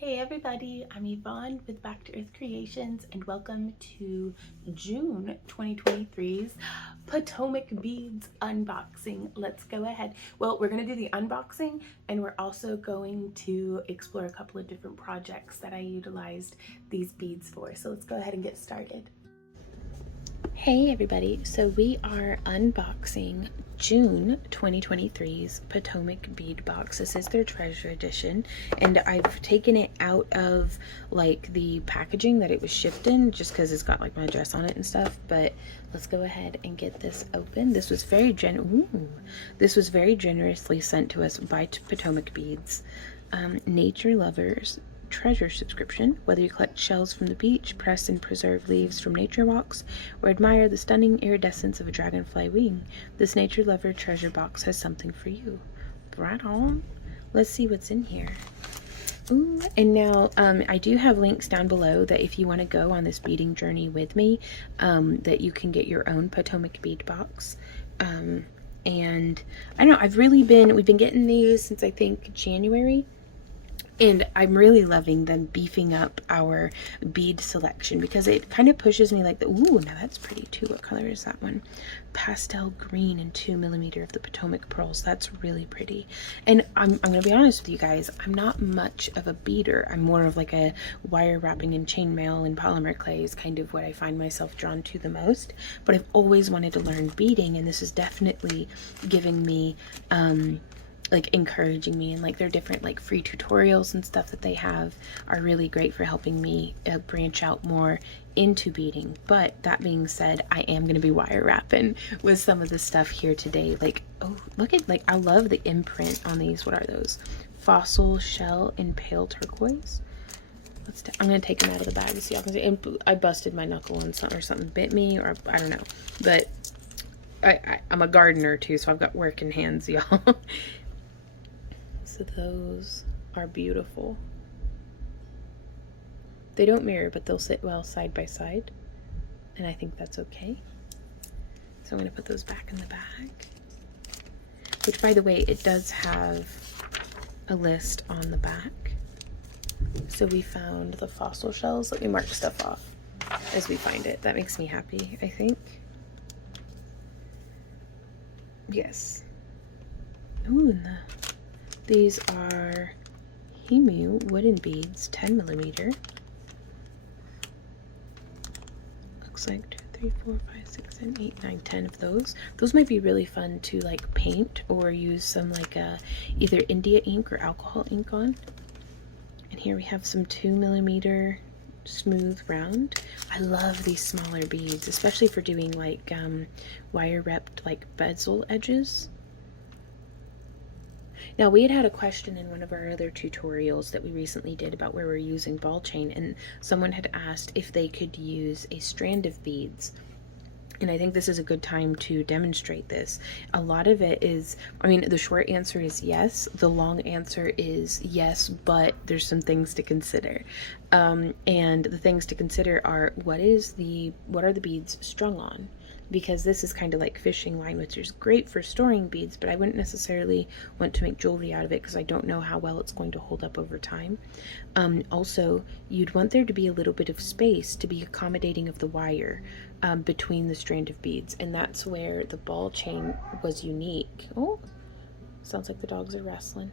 Hey everybody, I'm Yvonne with Back to Earth Creations and welcome to June 2023's Potomac Beads unboxing. Let's go ahead. Well, we're going to do the unboxing and we're also going to explore a couple of different projects that I utilized these beads for. So let's go ahead and get started. Hey everybody, so we are unboxing June 2023's Potomac Bead Box. This is their treasure edition, and I've taken it out of like the packaging that it was shipped in just because it's got like my address on it and stuff. But let's go ahead and get this open. This was very generously sent to us by Potomac Beads. Nature lovers treasure subscription. Whether you collect shells from the beach, press and preserve leaves from nature walks, or admire the stunning iridescence of a dragonfly wing, this nature lover treasure box has something for you. Right on. Let's see what's in here. Ooh, and now I do have links down below that if you want to go on this beading journey with me, that you can get your own Potomac bead box. And I don't know, we've been getting these since I think January. And I'm really loving them beefing up our bead selection because it kind of pushes me like the, ooh, now that's pretty too. What color is that one? Pastel green and 2mm of the Potomac pearls. That's really pretty. And I'm going to be honest with you guys, I'm not much of a beader. I'm more of like a wire wrapping and chainmail and polymer clay is kind of what I find myself drawn to the most. But I've always wanted to learn beading, and this is definitely giving me, like encouraging me, and like their different like free tutorials and stuff that they have are really great for helping me branch out more into beading. But that being said, I am going to be wire wrapping with some of the stuff here today. Like, oh, look at, like, I love the imprint on these. What are those? Fossil shell and pale turquoise. I'm going to take them out of the bag so y'all can see. And I busted my knuckle on something, or something bit me, or I don't know, but I'm a gardener too, so I've got working hands, y'all. So those are beautiful. They don't mirror, but they'll sit well side by side, and I think that's okay. So I'm going to put those back in the bag, which, by the way, it does have a list on the back. So we found the fossil shells. Let me mark stuff off as we find it. That makes me happy, I think. Yes. Ooh, and these are Hemu wooden beads, 10mm. Looks like 2, 3, 4, 5, 6, 7, 8, 9, 10 of those. Those might be really fun to like paint or use some like either India ink or alcohol ink on. And here we have some 2mm smooth round. I love these smaller beads, especially for doing like wire wrapped like bezel edges. Now, we had a question in one of our other tutorials that we recently did about where we're using ball chain, and someone had asked if they could use a strand of beads. And I think this is a good time to demonstrate this. A lot of it is, I mean, the short answer is yes. The long answer is yes, but there's some things to consider. And the things to consider are, what are the beads strung on? Because this is kind of like fishing line, which is great for storing beads, but I wouldn't necessarily want to make jewelry out of it because I don't know how well it's going to hold up over time. Also, you'd want there to be a little bit of space to be accommodating of the wire between the strand of beads, and that's where the ball chain was unique. Oh, sounds like the dogs are wrestling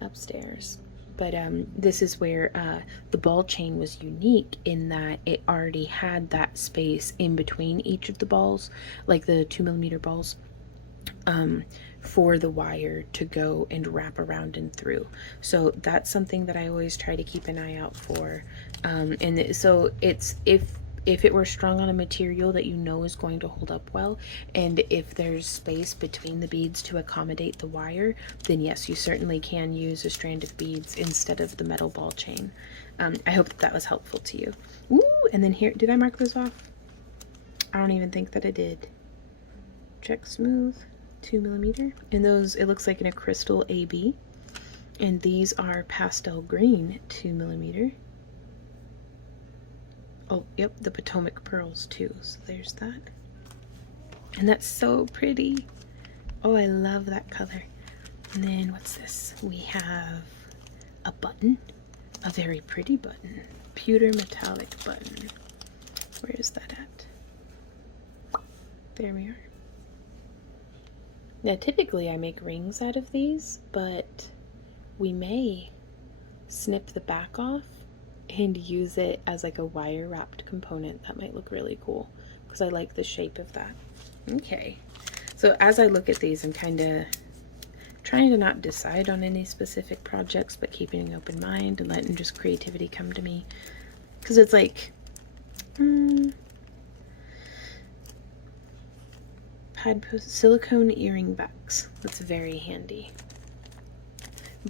upstairs. But this is where the ball chain was unique in that it already had that space in between each of the balls, like the 2mm balls, for the wire to go and wrap around and through. So that's something that I always try to keep an eye out for. And so it's, if it were strung on a material that you know is going to hold up well, and if there's space between the beads to accommodate the wire, then yes, you certainly can use a strand of beads instead of the metal ball chain. I hope that was helpful to you. Ooh, and then here, did I mark those off? I don't even think that I did. Check smooth, 2mm. And those, it looks like in a crystal AB. And these are pastel green, 2mm. Oh, yep, the Potomac pearls too. So there's that. And that's so pretty. Oh, I love that color. And then what's this? We have a button a very pretty button. Pewter metallic button. Where is that at? There we are. Now typically I make rings out of these, but we may snip the back off and use it as like a wire wrapped component. That might look really cool because I like the shape of that. Okay, so as I look at these, I'm kind of trying to not decide on any specific projects, but keeping an open mind and letting just creativity come to me, because it's like silicone earring backs. That's very handy.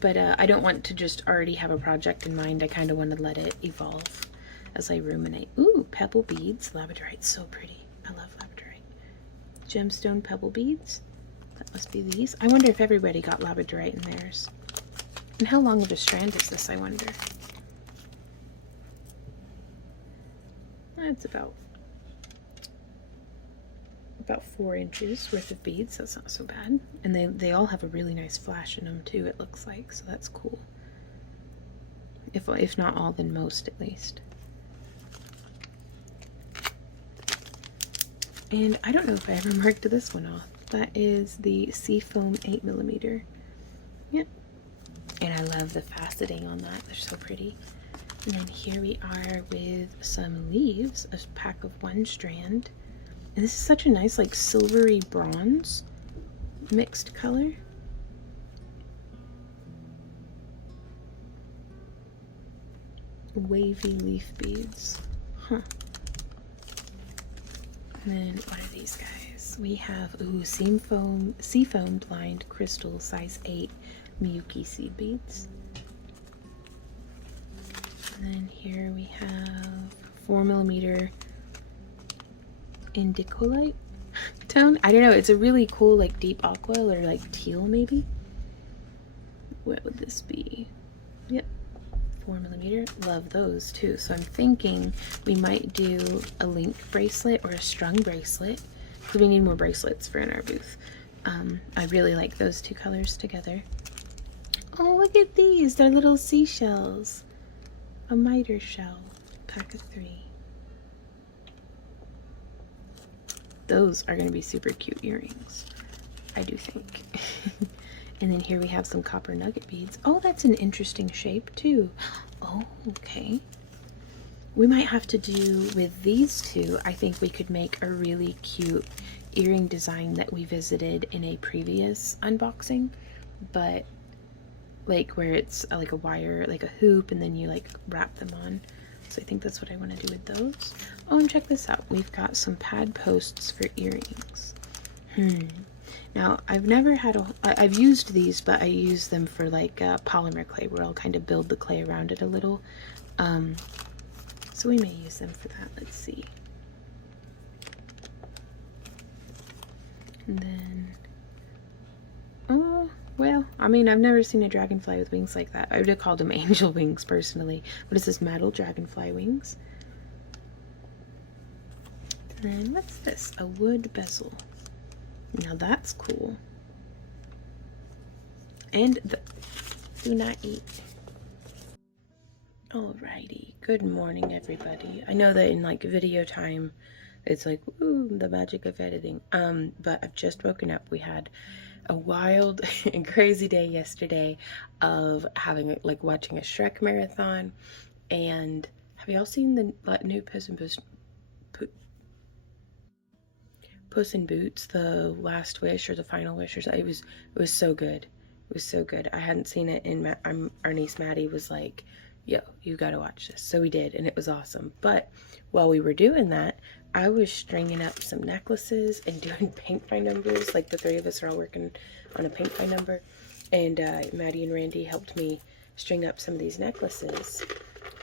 But I don't want to just already have a project in mind. I kind of want to let it evolve as I ruminate. Ooh, pebble beads. Labradorite, so pretty. I love labradorite. Gemstone pebble beads. That must be these. I wonder if everybody got labradorite in theirs. And how long of a strand is this, I wonder? It's about 4 inches worth of beads. That's not so bad. And they all have a really nice flash in them too, it looks like, so that's cool. If not all, then most at least. And I don't know if I ever marked this one off. That is the Seafoam 8mm. Yep. And I love the faceting on that. They're so pretty. And then here we are with some leaves, a pack of 1 strand. And this is such a nice, like, silvery bronze mixed color. Wavy leaf beads. Huh. And then what are these guys? We have, ooh, seafoam blind crystal size 8 Miyuki seed beads. And then here we have 4mm indicolite tone. I don't know, it's a really cool like deep aqua or like teal maybe. What would this be? Yep, 4mm. Love those too. So I'm thinking we might do a link bracelet or a strung bracelet because we need more bracelets for in our booth. I really like those 2 colors together. Oh, look at these, they're little seashells. A miter shell, pack of 3. Those are going to be super cute earrings, I do think. And then here we have some copper nugget beads. Oh, that's an interesting shape too. Oh, okay. We might have to do with these 2. I think we could make a really cute earring design that we visited in a previous unboxing, but like where it's like a wire, like a hoop, and then you like wrap them on. So I think that's what I want to do with those. Oh, and check this out. We've got some pad posts for earrings. Now, I've never had I've used these, but I use them for like polymer clay, where I'll kind of build the clay around it a little. So we may use them for that. Let's see. And then, oh, well, I mean, I've never seen a dragonfly with wings like that. I would have called them angel wings, personally. What is this? Metal dragonfly wings. And then, what's this? A wood bezel. Now that's cool. And do not eat. Alrighty. Good morning, everybody. I know that in, like, video time, it's like, ooh, the magic of editing. But I've just woken up. We had a wild and crazy day yesterday of having like watching a Shrek marathon. And have y'all seen the new Puss in Boots, the last wish or the final wish? Or it was so good. It was so good. I hadn't seen it, and our niece Maddie was like, yo, you gotta watch this. So we did, and it was awesome. But while we were doing that, I was stringing up some necklaces and doing paint by numbers. Like, the 3 of us are all working on a paint by number. And Maddie and Randy helped me string up some of these necklaces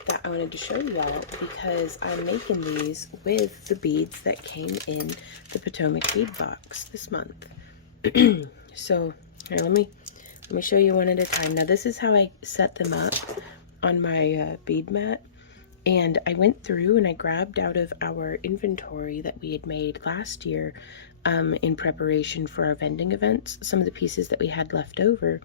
that I wanted to show you all, because I'm making these with the beads that came in the Potomac Bead Box this month. So here, let me show you one at a time. Now, this is how I set them up on my bead mat. And I went through and I grabbed out of our inventory that we had made last year in preparation for our vending events. Some of the pieces that we had left over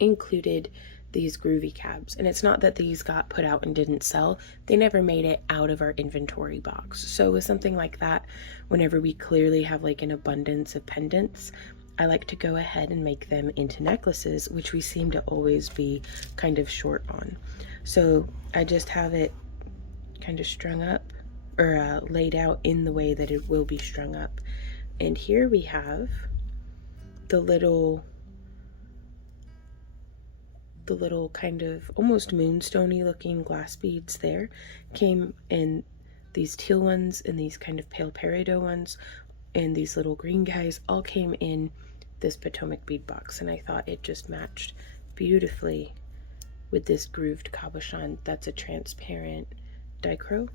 included these groovy cabs. And it's not that these got put out and didn't sell, they never made it out of our inventory box. So with something like that, whenever we clearly have like an abundance of pendants, I like to go ahead and make them into necklaces, which we seem to always be kind of short on. So I just have it kind of strung up, or laid out in the way that it will be strung up. And here we have the little kind of almost moonstone-y looking glass beads there. Came in these teal ones and these kind of pale peridot ones, and these little green guys all came in this Potomac bead box, and I thought it just matched beautifully with this grooved cabochon that's a transparent dichroic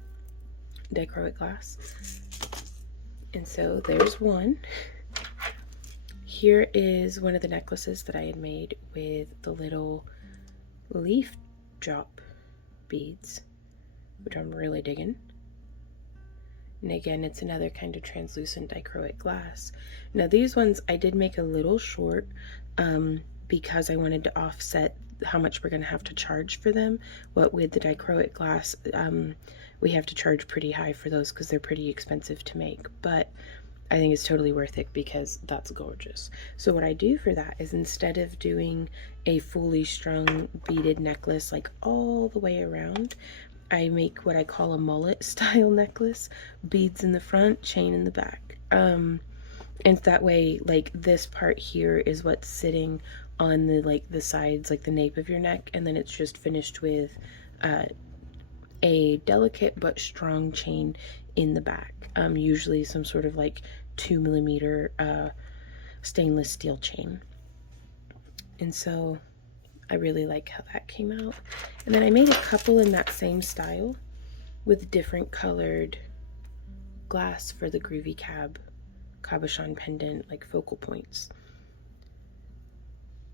glass. And so there's one. Here is one of the necklaces that I had made with the little leaf drop beads, which I'm really digging. And again, it's another kind of translucent dichroic glass. Now these ones I did make a little short because I wanted to offset how much we're going to have to charge for them. What with the dichroic glass, we have to charge pretty high for those because they're pretty expensive to make. But I think it's totally worth it because that's gorgeous. So what I do for that is, instead of doing a fully strung beaded necklace like all the way around, I make what I call a mullet style necklace. Beads in the front, chain in the back. And that way, like, this part here is what's sitting on the, like, the sides, like the nape of your neck, and then it's just finished with a delicate but strong chain in the back. Usually some sort of like 2mm stainless steel chain. And so I really like how that came out. And then I made a couple in that same style with different colored glass for the groovy cabochon pendant, like focal points.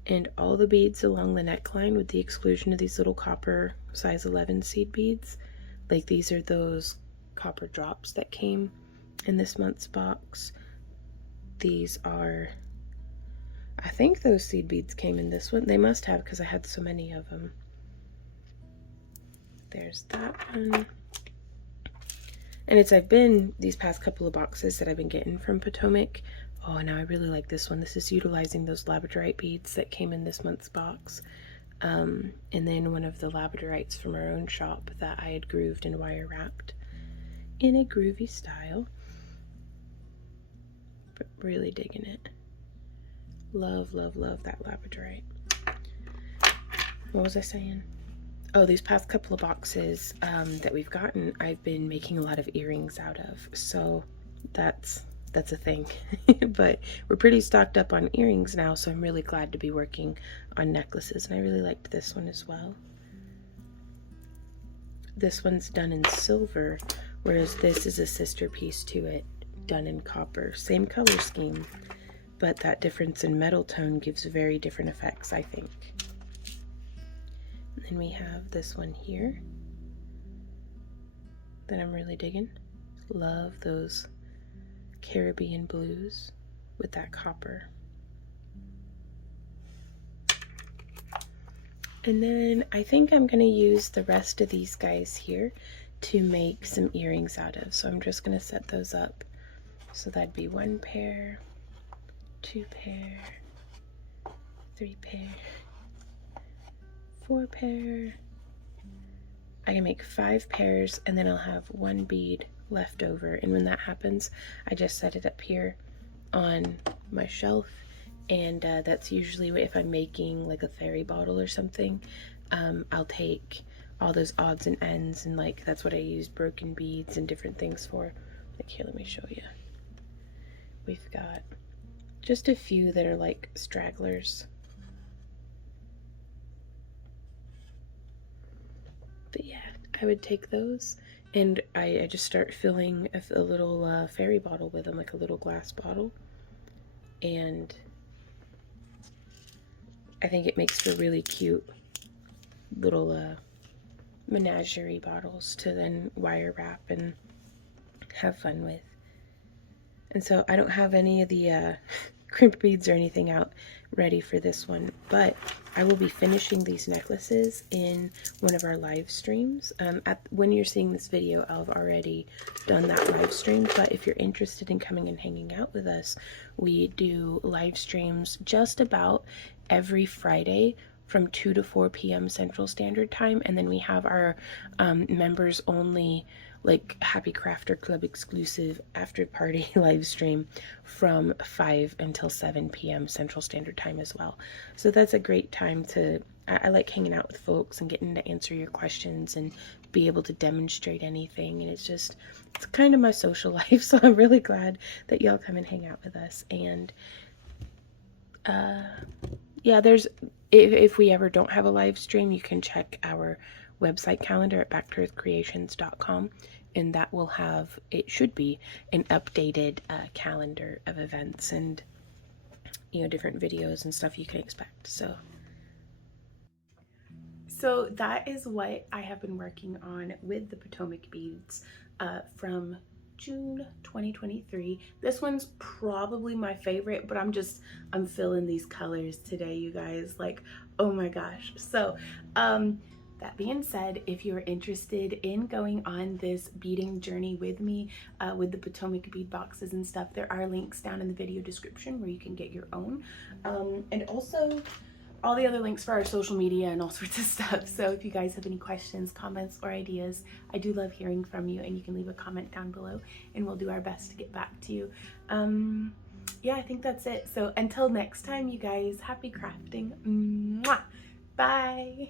And all the beads along the neckline, with the exclusion of these little copper size 11 seed beads, like these are those copper drops that came in this month's box. These are, I think those seed beads came in this one. They must have, because I had so many of them. There's that one. And I've been, these past couple of boxes that I've been getting from Potomac. Oh, now I really like this one. This is utilizing those labradorite beads that came in this month's box. And then one of the labradorites from our own shop that I had grooved and wire wrapped in a groovy style. But really digging it. Love, love, love that labradorite. What was I saying? Oh, these past couple of boxes that we've gotten, I've been making a lot of earrings out of. So that's a thing. But we're pretty stocked up on earrings now, so I'm really glad to be working on necklaces. And I really liked this one as well. This one's done in silver, whereas this is a sister piece to it, done in copper. Same color scheme, but that difference in metal tone gives very different effects, I think. And then we have this one here that I'm really digging. Love those Caribbean blues with that copper. And then I think I'm going to use the rest of these guys here to make some earrings out of. So I'm just going to set those up. So that'd be 1 pair, 2 pair, 3 pair, 4 pair. I can make 5 pairs, and then I'll have 1 bead left over. And when that happens, I just set it up here on my shelf. And that's usually if I'm making like a fairy bottle or something. I'll take all those odds and ends, and like that's what I use broken beads and different things for. Like here, let me show you. We've got just a few that are like stragglers. But yeah, I would take those, and I just start filling a little fairy bottle with them, like a little glass bottle. And I think it makes for really cute little menagerie bottles to then wire wrap and have fun with. And so I don't have any of the crimp beads or anything out ready for this one, but I will be finishing these necklaces in one of our live streams. When you're seeing this video, I'll have already done that live stream, but if you're interested in coming and hanging out with us, we do live streams just about every Friday from 2 to 4 p.m. Central Standard Time, and then we have our members only, like, Happy Crafter Club exclusive after party live stream from 5 until 7 p.m. Central Standard Time as well. So that's a great time to, I like hanging out with folks and getting to answer your questions and be able to demonstrate anything, and it's kind of my social life, so I'm really glad that y'all come and hang out with us. And yeah, if we ever don't have a live stream, you can check our website calendar at backtoearthcreations.com, and that will have, it should be, an updated calendar of events and, you know, different videos and stuff you can expect. So that is what I have been working on with the Potomac beads from June 2023. This one's probably my favorite, but I'm feeling these colors today, you guys. Like, oh my gosh. So that being said, if you're interested in going on this beading journey with me with the Potomac bead boxes and stuff, there are links down in the video description where you can get your own, and also all the other links for our social media and all sorts of stuff. So if you guys have any questions, comments, or ideas, I do love hearing from you, and you can leave a comment down below and we'll do our best to get back to you. Yeah, I think that's it. So until next time, you guys, happy crafting. Mwah! Bye.